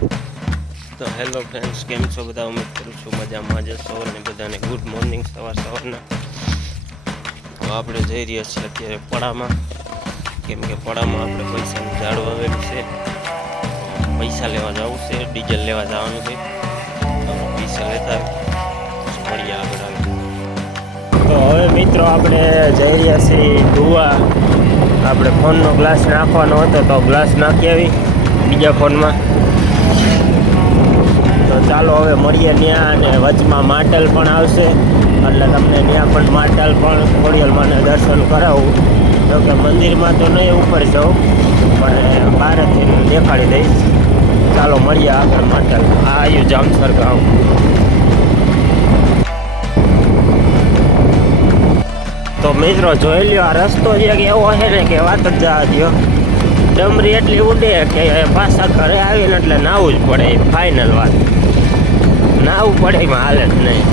તો hello friends કેમ છો બધા? ઉમેદ કરું છું મજામાં જ છો અને બધાને ગુડ મોર્નિંગ સવાર સવારના. તો આપણે જઈ રહ્યા છીએ અત્યારે પડામાં. કેમ કે પડામાં આપણે પૈસાનું ઝાડ વાવેલું છે. પૈસા લેવા જવું છે, ડીઝલ લેવા જવાનું છે. પૈસા લેતા. મળીએ આગળ આવે તો હવે મિત્રો આપણે જઈ રહ્યા છીએ ધોવા. આપણે ફોનનો ગ્લાસ નાખવાનો હતો તો ગ્લાસ નાખી આવી. બીજા ફોનમાં ચાલો હવે મળીએ ત્યાં અને વચમાં માટેલ પણ આવશે. એટલે તમને ત્યાં પણ માટેલ પણ ખોડિયાલમાંને દર્શન કરાવું. જો કે મંદિરમાં તો નહીં ઉપર જાઉં, પણ બહારથી દેખાડી દઈશ. ચાલો મળીએ આગળ માટેલ. આ આવ્યું જામસર ગામ. તો મિત્રો જોઈ લ્યો, આ રસ્તો છે એક એવો છે ને કે વાત જ જવા દ્યો ડમરી એટલી ઉડે કે પાછા ઘરે આવીને એટલે નાવું જ પડે ફાઇનલ વાત. નાવું પડે એમાં હાલે જ નહીં.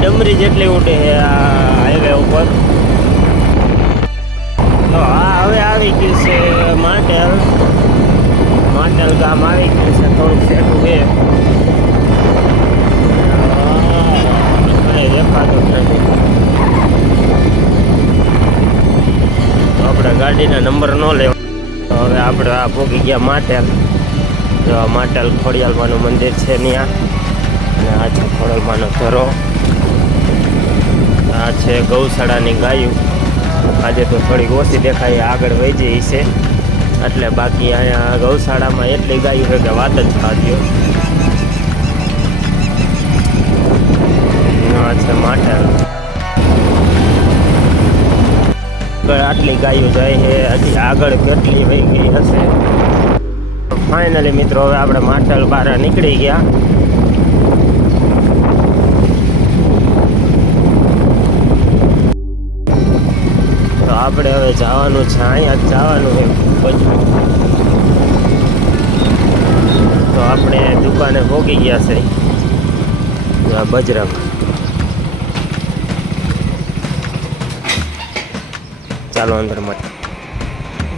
ડમરી જેટલી ઉડે ગાડીના નંબર ન લેવા. તો હવે આપણે આ પહોંચી ગયા માટેલ. જો માટેલ ખોડિયાલમાનું મંદિર છે ત્યાં. અને આ છે ખોડિયાલમાનો ધરો. આ છે ગૌશાળાની ગાયું. આજે તો થોડીક ઓછી દેખાય, આગળ વહી જઈ છે. એટલે બાકી અહીંયા ગૌશાળામાં એટલી ગાયું છે કે વાત જ ખાધ્યો આ છે માટેલ. આગળ આટલી ગાયો જાય છે, હજી આગળ કેટલી વહી ગઈ હશે? ફાઇનલી મિત્રો, હવે આપણે માટલ બહાર નીકળી ગયા. તો આપણે હવે જવાનું છે, અહીંયા જવાનું છે તો આપણે દુકાને ભોગી ગયા છે બજરંગ. ચાલો અંદર માટે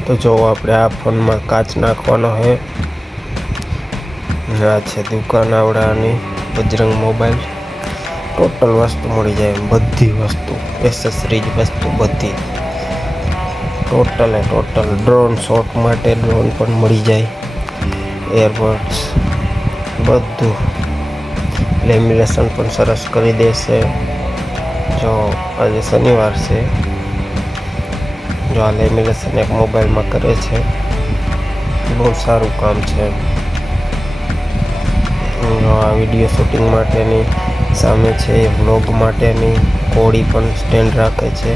તો જો આપણે આ ફોનમાં કાચ નાખવાનો છે આ છે દુકાન આવડાની, બજરંગ મોબાઈલ. ટોટલ વસ્તુ મળી જાય બધી વસ્તુ એસેસરીજ વસ્તુ બધી. ટોટલ એ ટોટલ ડ્રોન શોટ માટે ડ્રોન પણ મળી જાય. એરબડ્સ બધું. લેમિનેશન પણ સરસ કરી દેશે. જો આજે શનિવાર છે જો આ લેમિનેશન એક મોબાઈલમાં કરે છે. બહુ સારું કામ છે. આ વીડિયો શૂટિંગ માટેની સામે છે એ વ્લોગ માટેની કોડી પણ સ્ટેન્ડ રાખે છે.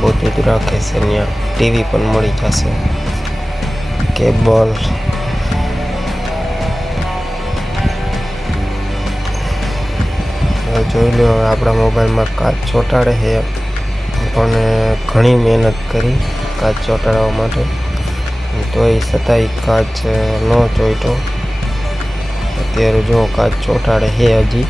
બધું જ રાખે છે ત્યાં ટીવી પણ મળી જશે. કેબલ. જોઈ લો, આપણા મોબાઈલમાં કાચ ચોંટાડે છે. પણ ઘણી મહેનત કરી કાચ ચોંટાડવા માટે. તોય છતાંય કાચ ન ચોંટ્યો. અત્યારે જો કાચ ચોંટાડે છે હજી.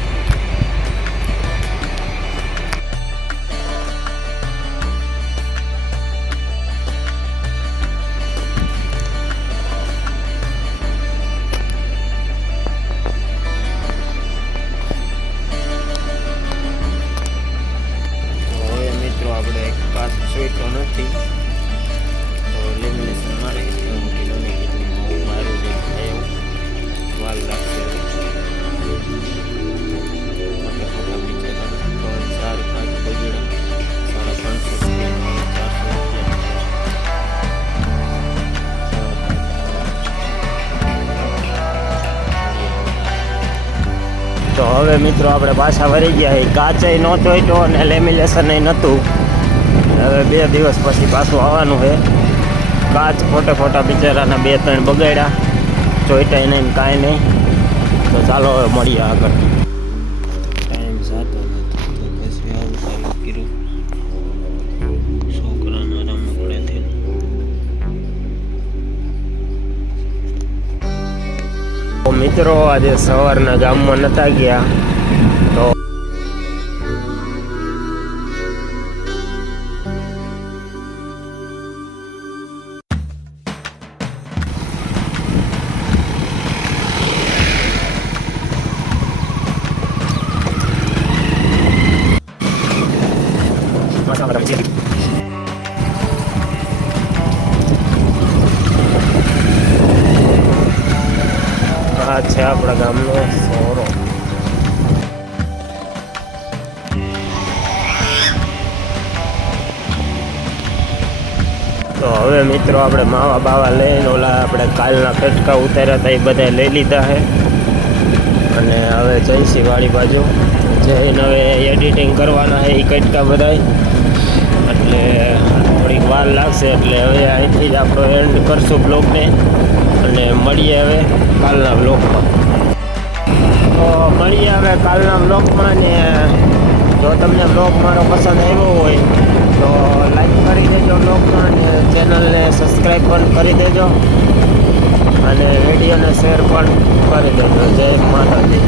હવે મિત્રો આપણે પાછા વળી ગયા એ કાચય નહોતો ચોઈટો અને લેમિનેશન નહોતું. હવે બે દિવસ પછી પાછું આવવાનું છે. કાચ ખોટા ખોટા બિચારાના બે ત્રણ બગાડ્યા. જોઈતા નહીં કાંઈ નહીં. તો ચાલો હવે મળીએ આગળ. મિત્રો આજે સવારના ગામમાં નતા ગયા તો છે આપણા ગામનો સોરો તો હવે મિત્રો આપણે માવા બાવા લઈને ઓલા આપણે કાલના કટકા ઉતાર્યા હતા એ બધા લઈ લીધા છે. અને હવે જઈશી વાળી બાજુ. જઈને હવે એડિટિંગ કરવાના છે એ કટકા બધા એટલે થોડીક વાર લાગશે, એટલે હવે અહીંથી જ આપણો એન્ડ કરશું બ્લોગને અને મળીએ હવે કાલના બ્લોકમાં તો મળીએ હવે કાલના બ્લોકમાં ને જો તમને બ્લોગ મારો પસંદ આવ્યો હોય, તો લાઈક કરી દેજો બ્લોગમાં અને ચેનલને સબસ્ક્રાઈબ પણ કરી દેજો અને વિડીયોને શેર પણ કરી દેજો. જય માતાજી.